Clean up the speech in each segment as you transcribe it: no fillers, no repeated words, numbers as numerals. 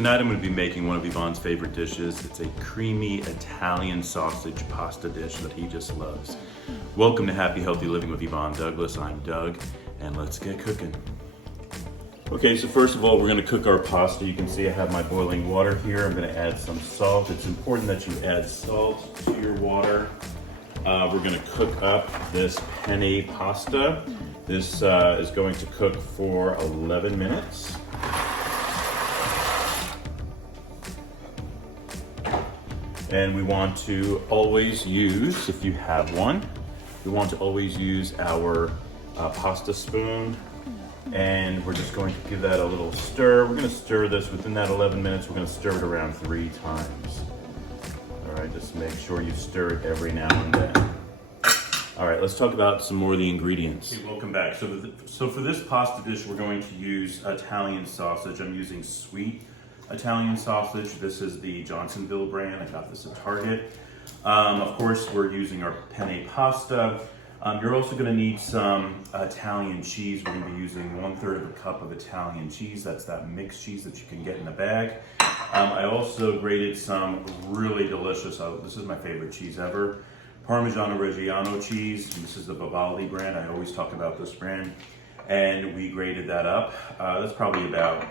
tonight I'm going to be making one of Yvonne's favorite dishes. It's a creamy Italian sausage pasta dish that he just loves. Welcome to Happy Healthy Living with Yvonne Douglas. I'm Doug, and let's get cooking. Okay, so first of all, we're going to cook our pasta. You can see I have my boiling water here. I'm going to add some salt. It's important that you add salt to your water. We're going to cook up this penne pasta. This is going to cook for 11 minutes. And we want to always use, if you have one, we want to always use our pasta spoon. And we're just going to give that a little stir. We're going to stir this within that 11 minutes. We're going to stir it around 3 times. All right, just make sure you stir it every now and then. All right, let's talk about some more of the ingredients. Okay, welcome back. So for this pasta dish, we're going to use Italian sausage. I'm using sweet Italian sausage. This is the Johnsonville brand. I got this at Target. Of course, we're using our penne pasta. You're also going to need some Italian cheese. We're going to be using 1/3 of a cup of Italian cheese. That's that mixed cheese that you can get in the bag. I also grated some really delicious, this is my favorite cheese ever, Parmigiano Reggiano cheese. This is the Vivaldi brand. I always talk about this brand. And we grated that up. That's probably about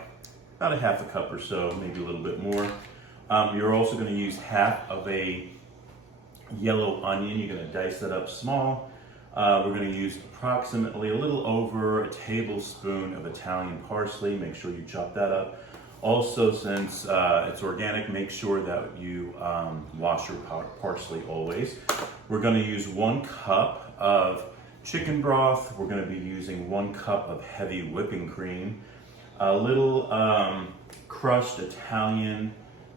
a half a cup or so, maybe a little bit more. You're also going to use half of a yellow onion. You're going to dice that up small. We're going to use approximately a little over a tablespoon of Italian parsley. Make sure you chop that up. Also, since it's organic, make sure that you wash your parsley always. We're going to use 1 cup of chicken broth. We're going to be using 1 cup of heavy whipping cream. A little crushed Italian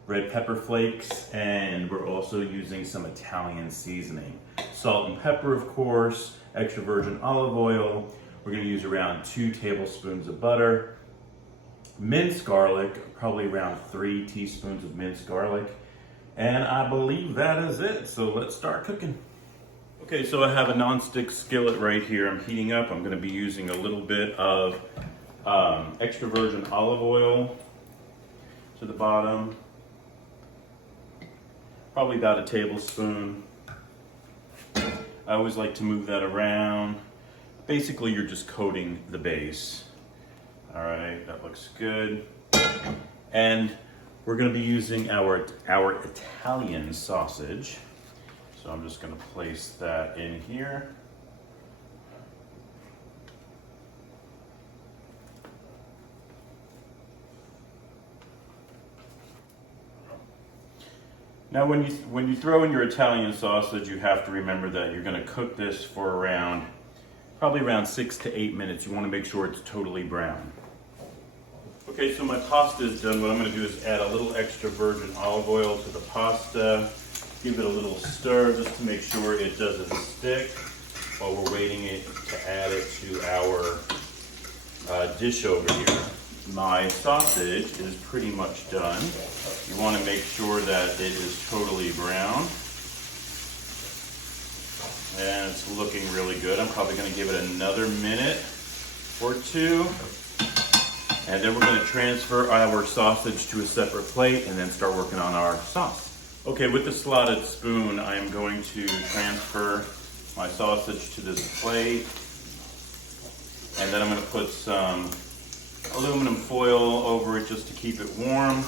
red pepper flakes, and we're also using some Italian seasoning. Salt and pepper, of course, extra virgin olive oil. We're going to use around 2 tablespoons of butter. Minced garlic, probably around 3 teaspoons of minced garlic. And I believe that is it, so let's start cooking. Okay, so I have a non-stick skillet right here. I'm heating up. I'm going to be using a little bit of extra virgin olive oil to the bottom, probably about a tablespoon. I always like to move that around. Basically, you're just coating the base. All right, that looks good. And we're going to be using our Italian sausage. So I'm just going to place that in here. Now, when you throw in your Italian sausage, you have to remember that you're going to cook this for probably around 6 to 8 minutes. You want to make sure it's totally brown. Okay, so my pasta is done. What I'm going to do is add a little extra virgin olive oil to the pasta. Give it a little stir just to make sure it doesn't stick while we're waiting to add it to our dish over here. My sausage is pretty much done. You want to make sure that it is totally brown. And it's looking really good. I'm probably going to give it another minute or 2. And then we're going to transfer our sausage to a separate plate and then start working on our sauce. Okay, with the slotted spoon, I am going to transfer my sausage to this plate. And then I'm going to put some aluminum foil over it just to keep it warm.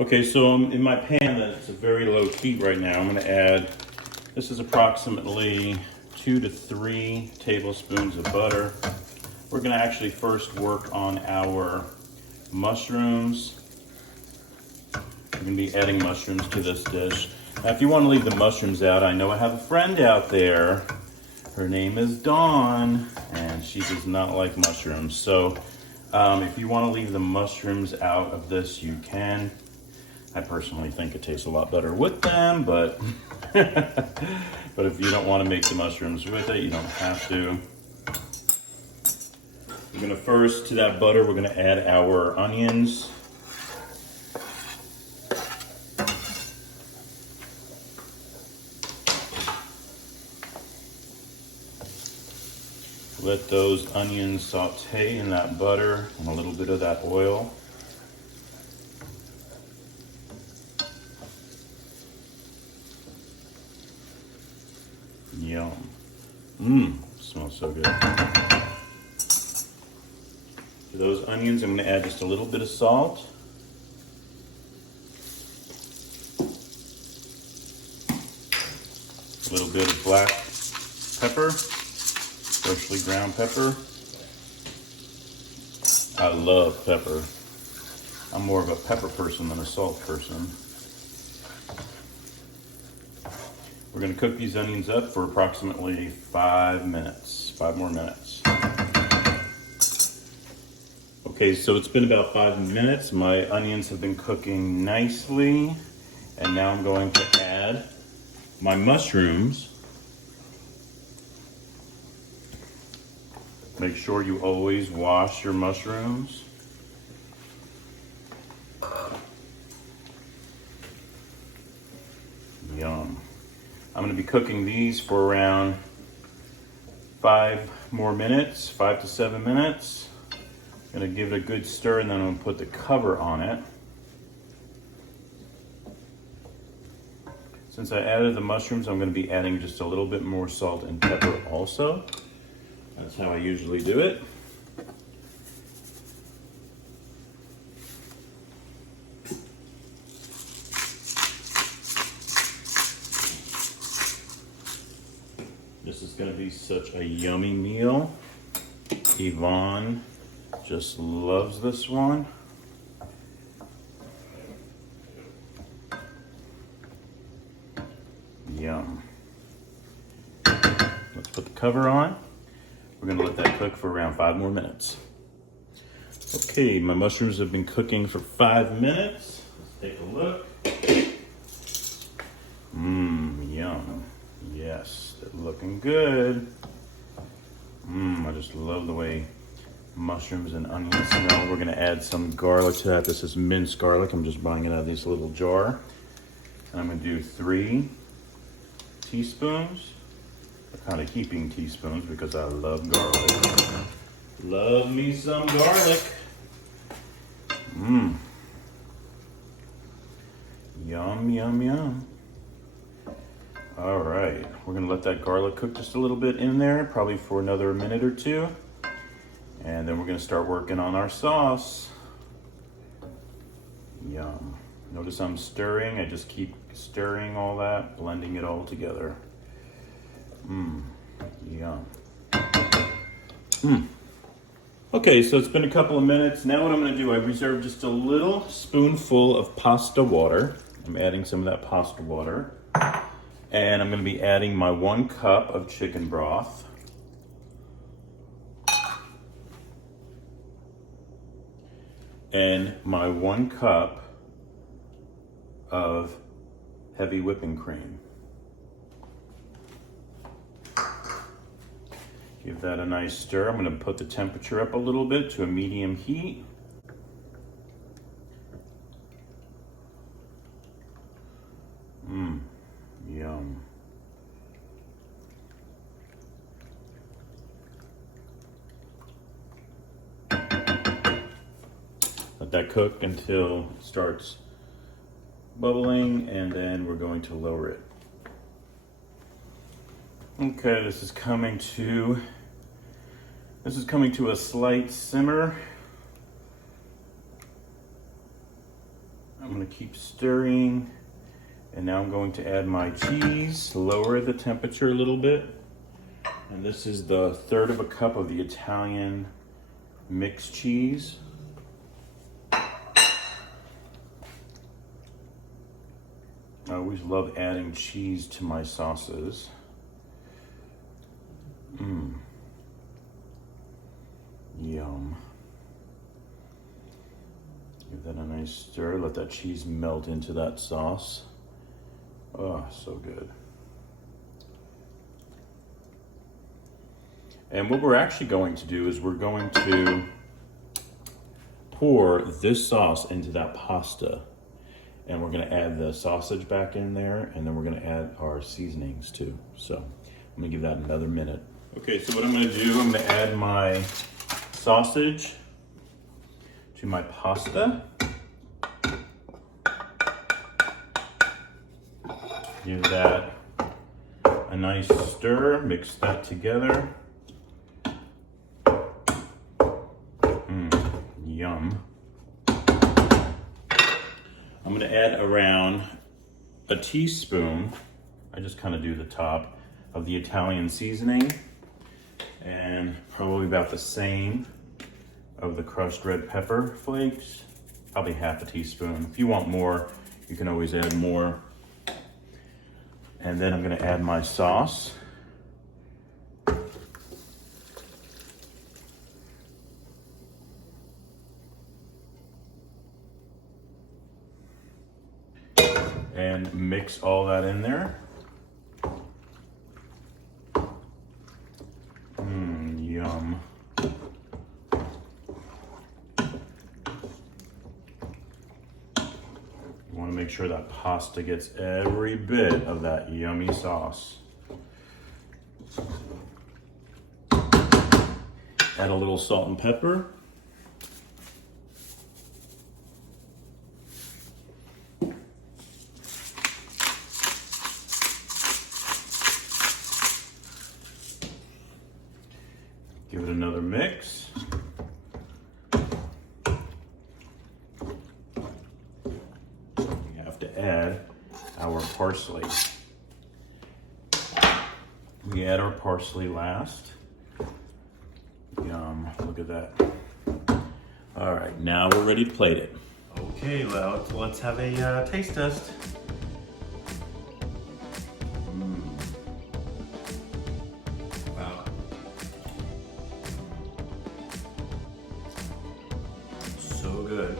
Okay, so in my pan that's a very low heat right now, I'm going to add, this is approximately 2 to 3 tablespoons of butter. We're going to actually first work on our mushrooms. We're going to be adding mushrooms to this dish. Now, if you want to leave the mushrooms out, I know I have a friend out there. Her name is Dawn, and she does not like mushrooms. So if you want to leave the mushrooms out of this, you can. I personally think it tastes a lot better with them, but but if you don't want to make the mushrooms with it, you don't have to. We're going to first, to that butter, we're going to add our onions. Let those onions saute in that butter and a little bit of that oil. Yum. Smells so good. To those onions, I'm going to add just a little bit of salt. A little bit of black pepper, freshly ground pepper. I love pepper. I'm more of a pepper person than a salt person. We're going to cook these onions up for approximately 5 minutes, 5 more minutes. Okay, so it's been about 5 minutes. My onions have been cooking nicely. And now I'm going to add my mushrooms. Make sure you always wash your mushrooms. Yum. I'm going to be cooking these for around 5 more minutes, 5 to 7 minutes. I'm going to give it a good stir and then I'm going to put the cover on it. Since I added the mushrooms, I'm going to be adding just a little bit more salt and pepper also. That's how I usually do it. This is going to be such a yummy meal. Yvonne just loves this one. Yum. Let's put the cover on. We're going to let that cook for around 5 more minutes. Okay, my mushrooms have been cooking for 5 minutes. Let's take a look. Yum. Yes, they're looking good. I just love the way mushrooms and onions smell. We're going to add some garlic to that. This is minced garlic. I'm just buying it out of this little jar. And I'm going to do 3 teaspoons. They're kind of heaping teaspoons because I love garlic. Love me some garlic. Yum, yum, yum. All right, we're gonna let that garlic cook just a little bit in there, probably for another minute or 2. And then we're gonna start working on our sauce. Yum. Notice I'm stirring. I just keep stirring all that, blending it all together. Yum. Okay, so it's been a couple of minutes. Now what I'm gonna do, I reserved just a little spoonful of pasta water. I'm adding some of that pasta water. And I'm gonna be adding my 1 cup of chicken broth. And my 1 cup of heavy whipping cream. Give that a nice stir. I'm gonna put the temperature up a little bit to a medium heat. Yum. Let that cook until it starts bubbling, and then we're going to lower it. Okay, this is coming to a slight simmer. I'm going to keep stirring, and now I'm going to add my cheese, lower the temperature a little bit. And this is the 1/3 of a cup of the Italian mixed cheese. I always love adding cheese to my sauces. Yum. Give that a nice stir. Let that cheese melt into that sauce. Oh, so good. And what we're actually going to do is we're going to pour this sauce into that pasta. And we're going to add the sausage back in there, and then we're going to add our seasonings too. So I'm going to give that another minute. Okay, so what I'm gonna do, I'm gonna add my sausage to my pasta. Give that a nice stir, mix that together. Yum. I'm gonna add around a teaspoon, I just kind of do the top, of the Italian seasoning, and probably about the same of the crushed red pepper flakes, probably half a teaspoon. If you want more, you can always add more. And then I'm gonna add my sauce. And mix all that in there. Yum. You want to make sure that pasta gets every bit of that yummy sauce. Add a little salt and pepper. Give it another mix. We have to add our parsley. We add our parsley last. Yum, look at that. All right, now we're ready to plate it. Okay, let's have a taste test. Wow. So good.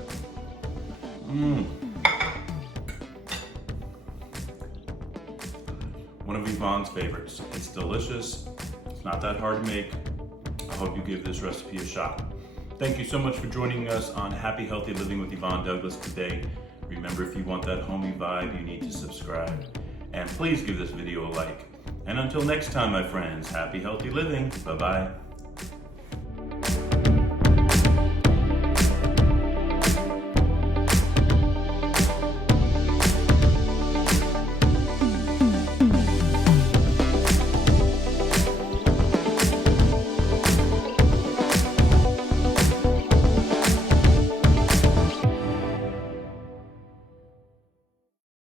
One of Yvonne's favorites. It's delicious. It's not that hard to make. I hope you give this recipe a shot. Thank you so much for joining us on Happy Healthy Living with Yvonne Douglas today. Remember, if you want that homey vibe, you need to subscribe. And please give this video a like. And until next time, my friends, happy healthy living. Bye-bye.